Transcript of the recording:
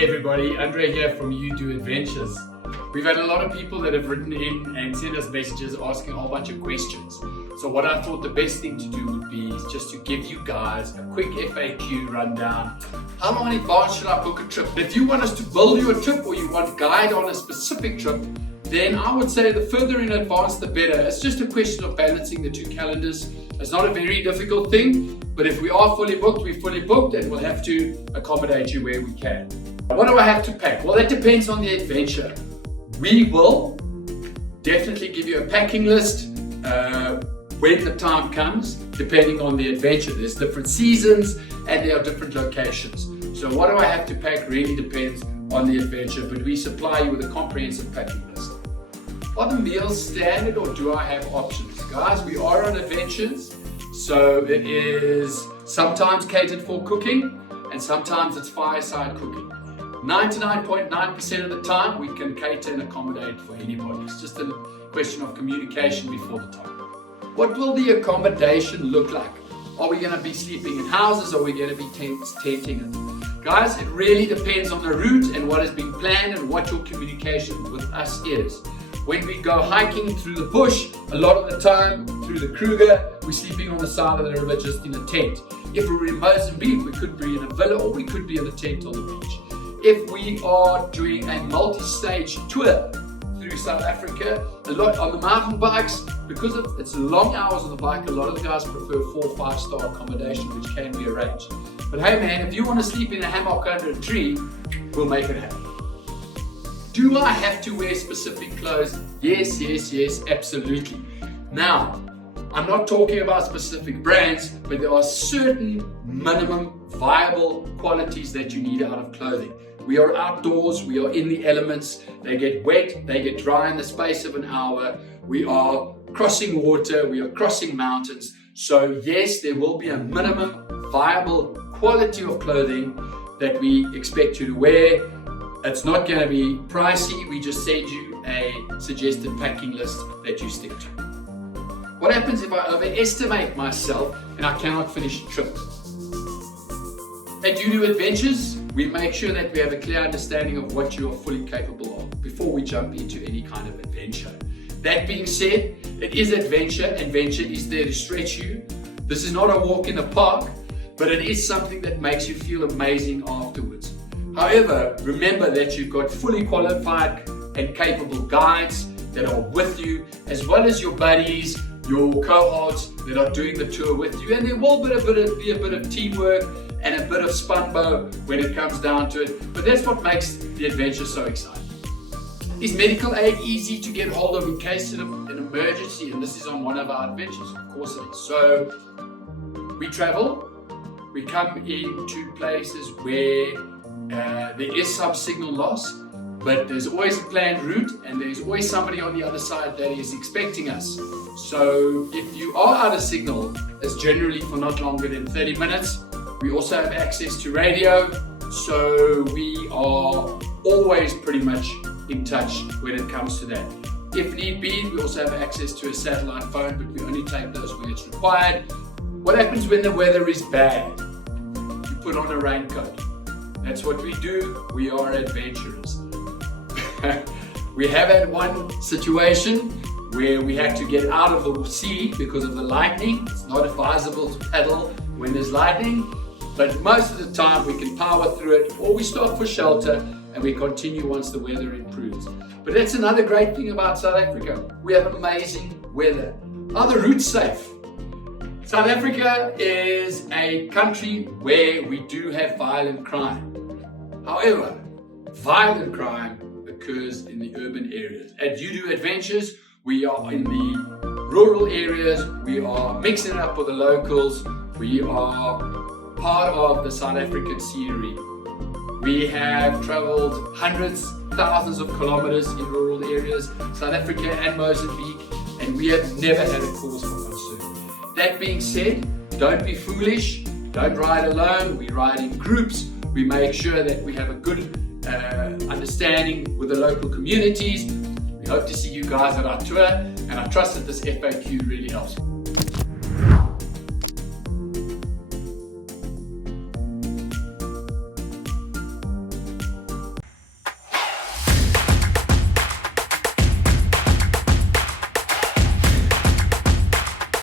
Hey everybody, Andre here from YOUDOO Adventures. We've had a lot of people that have written in and sent us messages asking a whole bunch of questions. So what I thought the best thing to do would be is just to give you guys a quick FAQ rundown. How long in advance should I book a trip? If you want us to build you a trip or you want guide on a specific trip, then I would say the further in advance the better. It's just a question of balancing the two calendars. It's not a very difficult thing, but if we are fully booked, we're fully booked and we'll have to accommodate you where we can. What do I have to pack? Well, that depends on the adventure. We will definitely give you a packing list when the time comes, depending on the adventure. There's different seasons and there are different locations. So what do I have to pack really depends on the adventure, but we supply you with a comprehensive packing list. Are the meals standard or do I have options? Guys, we are on adventures, so it is sometimes catered for cooking and sometimes it's fireside cooking. 99.9% of the time we can cater and accommodate for anybody. It's just a question of communication before the time. What will the accommodation look like? Are we going to be sleeping in houses or are we going to be tenting it? Guys, it really depends on the route and what has been planned and what your communication with us is. When we go hiking through the bush, a lot of the time through the Kruger, we're sleeping on the side of the river just in a tent. If we're in Mozambique, we could be in a villa or we could be in a tent on the beach. If we are doing a multi-stage tour through South Africa, a lot on the mountain bikes, because it's long hours on the bike, a lot of the guys prefer 4 or 5-star accommodation, which can be arranged. But hey man, if you want to sleep in a hammock under a tree, we'll make it happen. Do I have to wear specific clothes? Yes, absolutely. Now, I'm not talking about specific brands, but there are certain minimum viable qualities that you need out of clothing. We are outdoors, we are in the elements, they get wet, they get dry in the space of an hour, we are crossing water, we are crossing mountains. So yes, there will be a minimum viable quality of clothing that we expect you to wear. It's not going to be pricey, we just send you a suggested packing list that you stick to. What happens if I overestimate myself and I cannot finish a trip? At YOUDOO Adventures, we make sure that we have a clear understanding of what you are fully capable of before we jump into any kind of adventure. That being said, it is adventure. Adventure is there to stretch you. This is not a walk in the park, but it is something that makes you feel amazing afterwards. However, remember that you've got fully qualified and capable guides that are with you, as well as your buddies, your cohorts that are doing the tour with you, and there will be a bit of teamwork and a bit of spunbo when it comes down to it, but that's what makes the adventure so exciting. Is medical aid easy to get hold of in case of an emergency? And this is on one of our adventures, of course it is. So we travel, we come into places where there is some signal loss, but there's always a planned route and there's always somebody on the other side that is expecting us. So if you are out of signal, it's generally for not longer than 30 minutes. We also have access to radio, so we are always pretty much in touch when it comes to that. If need be, we also have access to a satellite phone, but we only take those when it's required. What happens when the weather is bad? You put on a raincoat. That's what we do. We are adventurers. We have had one situation where we had to get out of the sea because of the lightning. It's not advisable to paddle when there's lightning, but most of the time we can power through it, or we stop for shelter and we continue once the weather improves. But that's another great thing about South Africa. We have amazing weather. Are the routes safe? South Africa is a country where we do have violent crime. However, violent crime occurs in the urban areas. At YOUDOO Adventures, we are in the rural areas, we are mixing it up with the locals, we are part of the South African scenery. We have traveled hundreds, thousands of kilometers in rural areas, South Africa and Mozambique, and we have never had a cause for concern. That being said, don't be foolish, don't ride alone, we ride in groups, we make sure that we have a good understanding with the local communities. We hope to see you guys at our tour, and I trust that this FAQ really helps.